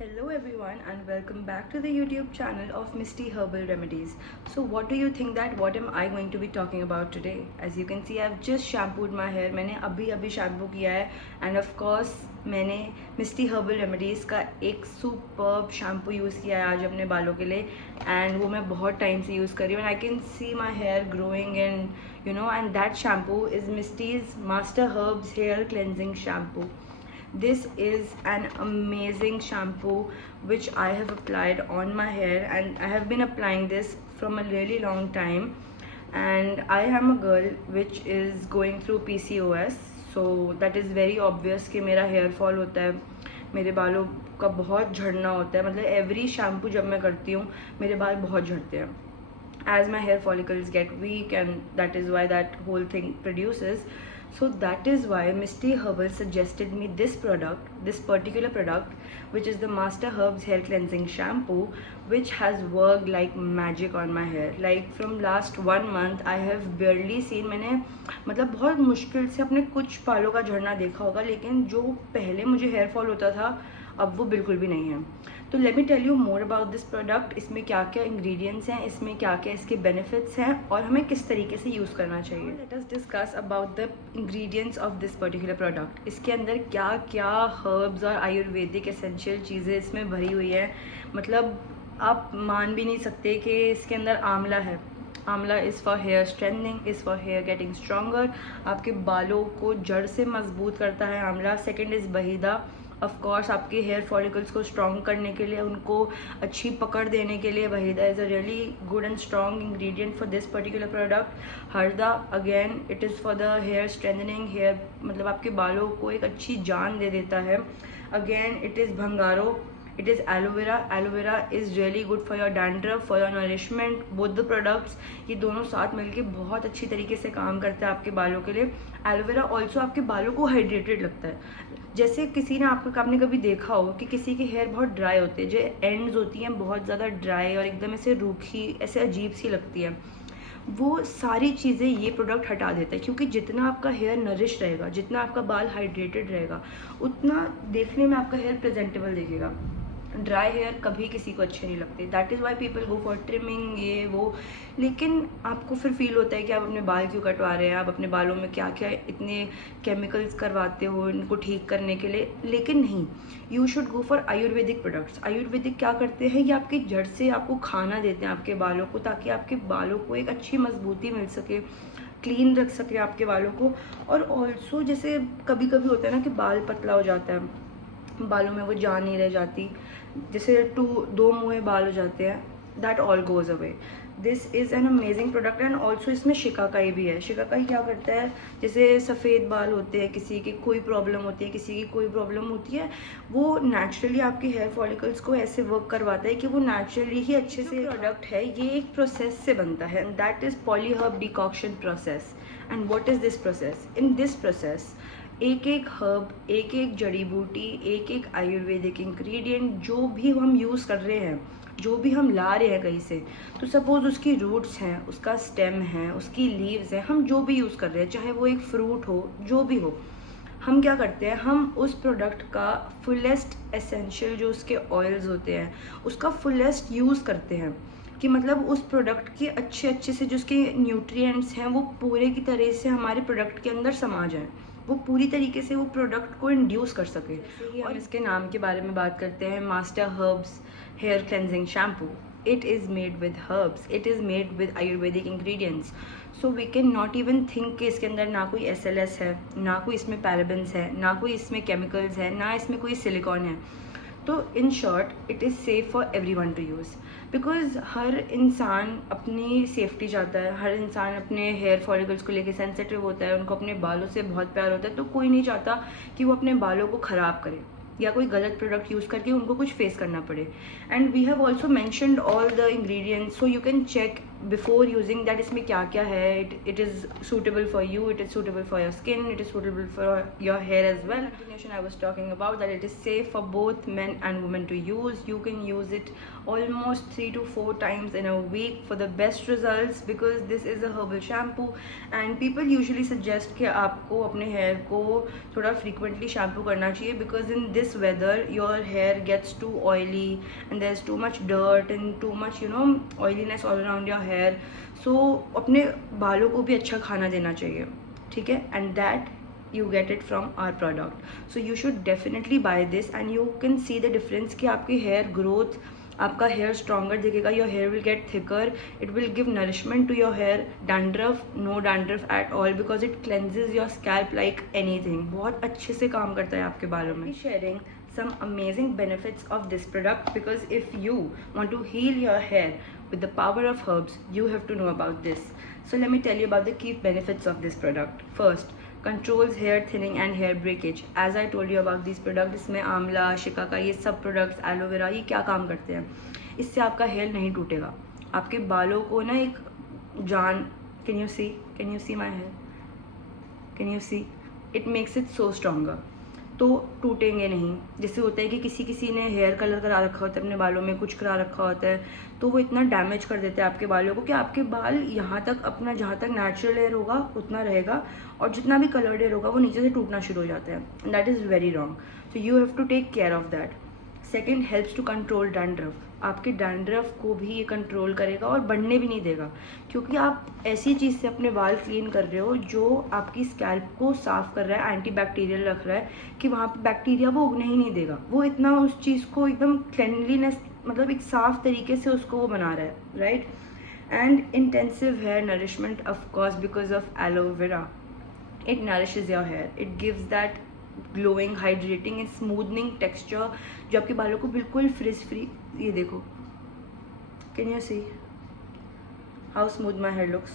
Hello everyone and welcome back to the YouTube channel of Misty Herbal Remedies. So what do you think that what am I going to be talking about today? As you can see I've just shampooed my hair. मैंने अभी shampoo किया है and of course मैंने Misty Herbal Remedies का एक superb shampoo use किया है आज अपने बालों के लिए and वो मैं बहुत टाइम से यूज़ कर रही हूँ and I can see my hair growing and that shampoo is Misty's Master Herbs Hair Cleansing Shampoo. This is an amazing shampoo which I have applied on my hair and I have been applying this from a really long time, and I am a girl which is going through PCOS, so that is very obvious कि मेरा hair fall होता है, मेरे बालों का बहुत झड़ना होता है. मतलब एवरी शैम्पू जब मैं करती हूँ मेरे बाल बहुत झड़ते हैं as my hair follicles get weak, and that is why that whole thing produces. So that is why Misty Herbal suggested me this product, this particular product, which is the Master Herbs Hair Cleansing Shampoo, which has worked like magic on my hair. Like from last 1 month I have barely seen, मैंने मतलब बहुत मुश्किल से अपने कुछ बालों का झड़ना देखा होगा, लेकिन जो पहले मुझे हेयर फॉल होता था अब वो बिल्कुल भी नहीं है. तो let me tell you more about this product. इसमें क्या क्या इंग्रेडिएंट्स हैं, इसमें क्या क्या इसके बेनिफिट्स हैं और हमें किस तरीके से यूज़ करना चाहिए. Let us discuss about the ingredients of this particular product. इसके अंदर क्या क्या हर्ब्स और आयुर्वेदिक एसेंशियल चीज़ें इसमें भरी हुई है. मतलब आप मान भी नहीं सकते कि इसके अंदर आंवला है. Amla is for hair strengthening, is for hair getting stronger. आपके बालों को जड़ से मजबूत करता है आंवला. सेकेंड इज़ बहीदा. ऑफ कोर्स आपके हेयर फॉलिकल्स को स्ट्रॉन्ग करने के लिए, उनको अच्छी पकड़ देने के लिए वहीदा is a really good and strong ingredient for this particular product. हरदा again it is for the hair strengthening. Hair मतलब आपके बालों को एक अच्छी जान दे देता है. अगेन इट इज़ भंगारो. It is aloe vera. Aloe vera is really good for your dandruff, for your nourishment. Both the products ये दोनों साथ मिलके बहुत अच्छी तरीके से काम करता है आपके बालों के लिए. एलोवेरा ऑल्सो आपके बालों को हाइड्रेटेड लगता है. जैसे किसी ने आपने कभी देखा हो कि किसी के हेयर बहुत ड्राई होते हैं, जो एंड्स होती हैं बहुत ज़्यादा ड्राई और एकदम ऐसे रूखी, ऐसे अजीब सी लगती है. वो सारी चीज़ें ये प्रोडक्ट हटा देता है, क्योंकि जितना आपका हेयर नरिश रहेगा, जितना आपका बाल हाइड्रेटेड रहेगा, उतना देखने में आपका हेयर प्रेजेंटेबल दिखेगा. ड्राई हेयर कभी किसी को अच्छे नहीं लगते. That is why people go for trimming, ये वो. लेकिन आपको फिर फील होता है कि आप अपने बाल क्यों कटवा रहे हैं, आप अपने बालों में क्या क्या इतने केमिकल्स करवाते हो इनको ठीक करने के लिए. लेकिन नहीं, you should go for Ayurvedic products. Ayurvedic क्या करते हैं, ये आपकी जड़ से आपको खाना देते हैं आपके बालों को, ताकि आपके बालों को एक अच्छी मजबूती मिल सके, क्लीन रख सके आपके बालों को. और ऑल्सो जैसे कभी कभी होता है ना कि बाल पतला हो जाता है, बालों में वो जान नहीं रह जाती, जैसे दो मुँहे बाल हो जाते हैं, that all goes away. This is an amazing product. And also इसमें शिकाकाई भी है. शिकाकाई क्या करता है, जैसे सफ़ेद बाल होते हैं, किसी की कोई प्रॉब्लम होती है, किसी की कोई प्रॉब्लम होती है, वो नेचुरली आपके हेयर फॉलिकल्स को ऐसे वर्क करवाता है कि वो नेचुरली ही अच्छे से. प्रोडक्ट है ये एक प्रोसेस से बनता है, and that is polyherb decoction process. And what is this process? In this process एक एक हर्ब, एक एक जड़ी बूटी, एक एक आयुर्वेदिक इंग्रेडिएंट जो भी हम यूज़ कर रहे हैं, जो भी हम ला रहे हैं कहीं से, तो सपोज़ उसकी रूट्स हैं, उसका स्टेम है, उसकी लीव्स हैं, हम जो भी यूज़ कर रहे हैं, चाहे वो एक फ्रूट हो, जो भी हो, हम क्या करते हैं, हम उस प्रोडक्ट का फुलेस्ट एसेंशियल जो उसके ऑयल्स होते हैं उसका फुलेस्ट यूज़ करते हैं, कि मतलब उस प्रोडक्ट के अच्छे से जो उसके न्यूट्रिएंट्स हैं वो पूरे की तरह से हमारे प्रोडक्ट के अंदर समा जाएं, वो पूरी तरीके से वो प्रोडक्ट को इंड्यूस कर सके. और इसके नाम के बारे में बात करते हैं, master herbs hair cleansing shampoo. It is made with herbs, it is made with Ayurvedic ingredients. So we can not even think कि इसके अंदर ना कोई SLS है, ना कोई इसमें पैराबेन्स है, ना कोई इसमें केमिकल्स है, ना इसमें कोई सिलिकॉन है. तो in short it is safe for everyone to use, because हर इंसान अपनी सेफ्टी चाहता है. हर इंसान अपने हेयर फॉलिकल्स को लेके सेंसिटिव होता है, उनको अपने बालों से बहुत प्यार होता है. तो कोई नहीं चाहता कि वो अपने बालों को ख़राब करे या कोई गलत प्रोडक्ट यूज़ करके उनको कुछ फेस करना पड़े. And we have also mentioned all the ingredients, so you can check before using that इसमें क्या क्या है, it is suitable for you, it is suitable for your skin, it is suitable for your hair as well. Continuation I was talking about, that it is safe for both men and women to use. You can use it almost 3 to 4 times in a week for the best results, because this is a herbal shampoo and people usually suggest कि आपको अपने hair को थोड़ा frequently shampoo करना चाहिए, because in this weather your hair gets too oily and there's too much dirt and too much oiliness all around your hair. So अपने बालों को भी अच्छा खाना देना चाहिए, ठीक है, and that you get it from our product. So you should definitely buy this and you can see the difference कि आपकी hair growth, आपका हेयर स्ट्रॉन्गर दिखेगा, your hair will get thicker, it will give nourishment to your hair, dandruff no dandruff at all, because it cleanses your scalp like anything. बहुत अच्छे से काम करता है आपके बालों में. Sharing some amazing benefits of this product, because if you want to heal your hair with the power of herbs, you have to know about this. So let me tell you about the key benefits of this product. First, controls hair thinning and hair breakage. As I told you about these products, इसमें आंवला, शिकाकाई, ये सब products, aloe vera, ये क्या काम करते हैं, इससे आपका हेयर नहीं टूटेगा, आपके बालों को ना एक जान. Can you see my hair, can you see, it makes it so stronger. तो टूटेंगे नहीं. जैसे होता है कि किसी ने हेयर कलर करा रखा होता है अपने बालों में, कुछ करा रखा होता है, तो वो इतना डैमेज कर देते हैं आपके बालों को कि आपके बाल यहाँ तक अपना, जहाँ तक नेचुरल हेयर होगा उतना रहेगा, और जितना भी कलर्ड हेयर होगा वो नीचे से टूटना शुरू हो जाता है. And that is very wrong. So you have to take care of that. Second, helps to control dandruff. आपके डैंड्रफ को भी ये कंट्रोल करेगा और बढ़ने भी नहीं देगा, क्योंकि आप ऐसी चीज़ से अपने बाल क्लीन कर रहे हो जो आपकी स्कैल्प को साफ़ कर रहा है, एंटी बैक्टीरियल रख रहा है, कि वहाँ पे बैक्टीरिया वो उगने ही नहीं देगा. वो इतना उस चीज़ को एकदम क्लिनलीनेस, मतलब एक साफ़ तरीके से उसको वो बना रहा है, right. And intensive hair nourishment, of course because of aloe vera. It nourishes your hair, it gives that glowing, hydrating and smoothening texture, जो आपके बालों को बिल्कुल फ्रिज फ्री. ये देखो, can you see how smooth my hair looks.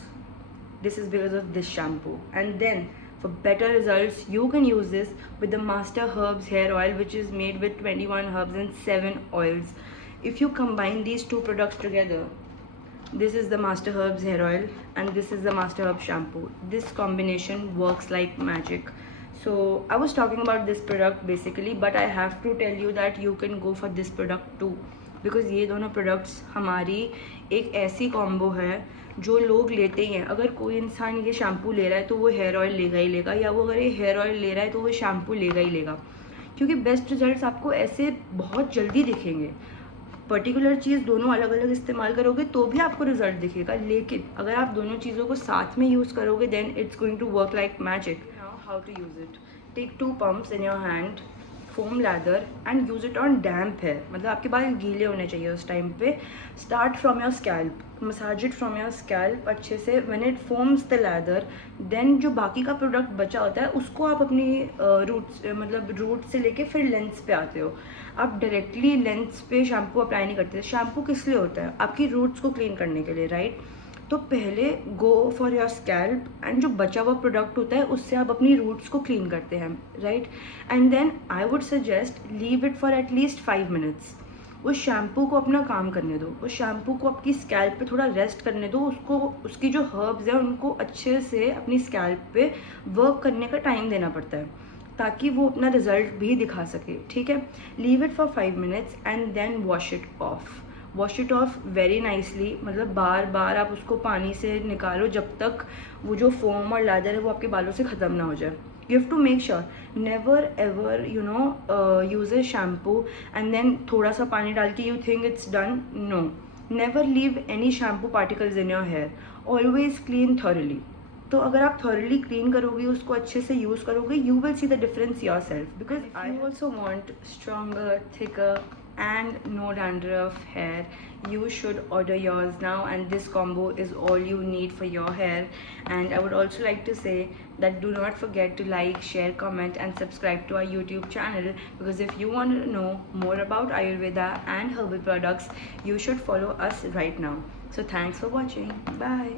This is because of this shampoo. And then for better results you can use this with the Master Herbs hair oil, which is made with 21 herbs and 7 oils. If you combine these two products together, this is the Master Herbs hair oil and this is the Master Herbs shampoo. This combination works like magic. So I was talking about this product basically, but I have to tell you that you can go for this product too, because ये दोनों products हमारी एक ऐसी combo है जो लोग लेते ही हैं. अगर कोई इंसान ये शैम्पू ले रहा है तो वो हेयर ऑयल लेगा ही लेगा, या वो अगर ये हेयर ऑयल ले रहा है तो वो शैम्पू लेगा ही लेगा, क्योंकि बेस्ट रिजल्ट्स आपको ऐसे बहुत जल्दी दिखेंगे. पर्टिकुलर चीज़ दोनों अलग अलग इस्तेमाल करोगे तो भी आपको रिजल्ट दिखेगा, लेकिन अगर आप दोनों चीज़ों को साथ में यूज़ करोगे then it's going to work like magic. Now how to use it. Take 2 pumps in your hand, foam lather, and use it on damp hair. मतलब आपके बाल गीले होने चाहिए उस टाइम पे. Start from your scalp, massage it from your scalp अच्छे से. When it foams the lather, then जो बाकी का प्रोडक्ट बचा होता है उसको आप अपनी रूट से लेके फिर लेंस पे आते हो. आप डायरेक्टली लेंस पे शैम्पू अप्लाई नहीं करते. शैम्पू किस लिए होता है? आपकी रूट्स को क्लीन करने के लिए, राइट. तो पहले go for your scalp, and जो बचा हुआ प्रोडक्ट होता है उससे आप अपनी रूट्स को क्लीन करते हैं, right. And then I would suggest leave it for at least 5 minutes. उस शैम्पू को अपना काम करने दो, उस शैम्पू को आपकी स्कैल्प पे थोड़ा रेस्ट करने दो, उसको, उसकी जो हर्ब्स हैं उनको अच्छे से अपनी स्कैल्प पे वर्क करने का टाइम देना पड़ता है, ताकि वो अपना रिजल्ट भी दिखा सके, ठीक है. Leave it for 5 minutes and then wash it off. Wash it off very nicely, मतलब बार बार आप उसको पानी से निकालो जब तक वो जो फोम और लैदर है वो आपके बालों से ख़त्म ना हो जाए. You have to make sure never ever use a shampoo and then थोड़ा सा पानी डाल के you think it's done. No, never leave any shampoo particles in your hair. Always clean thoroughly. तो अगर आप thoroughly clean करोगे, उसको अच्छे से use करोगे, you will see the difference yourself. Because I also want stronger, thicker and no dandruff hair, you should order yours now, and this combo is all you need for your hair. And I would also like to say that do not forget to like, share, comment and subscribe to our YouTube channel, because if you want to know more about Ayurveda and herbal products, you should follow us right now. So thanks for watching. Bye.